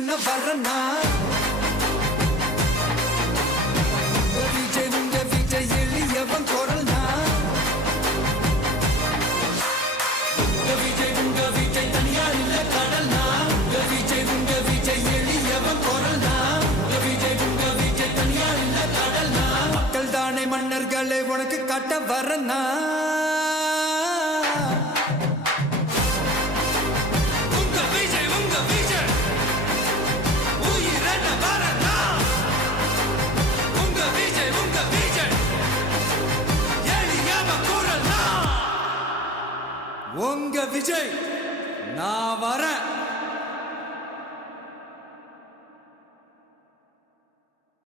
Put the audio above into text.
உயிரென்ன வரனா விஜய் உங்க விஜய் எளியவன் குரல்னா விஜய் உங்க விஜய் தனியார் இல்ல கடல்னா விஜய் உங்க விஜய் எளியவன் குரல்னா விஜய் உங்க விஜய் தனியார் இல்ல கடல்னா மக்கள் தானே மன்னர்களை உனக்கு காட்ட வரனா உங்க விஜய் நான் வர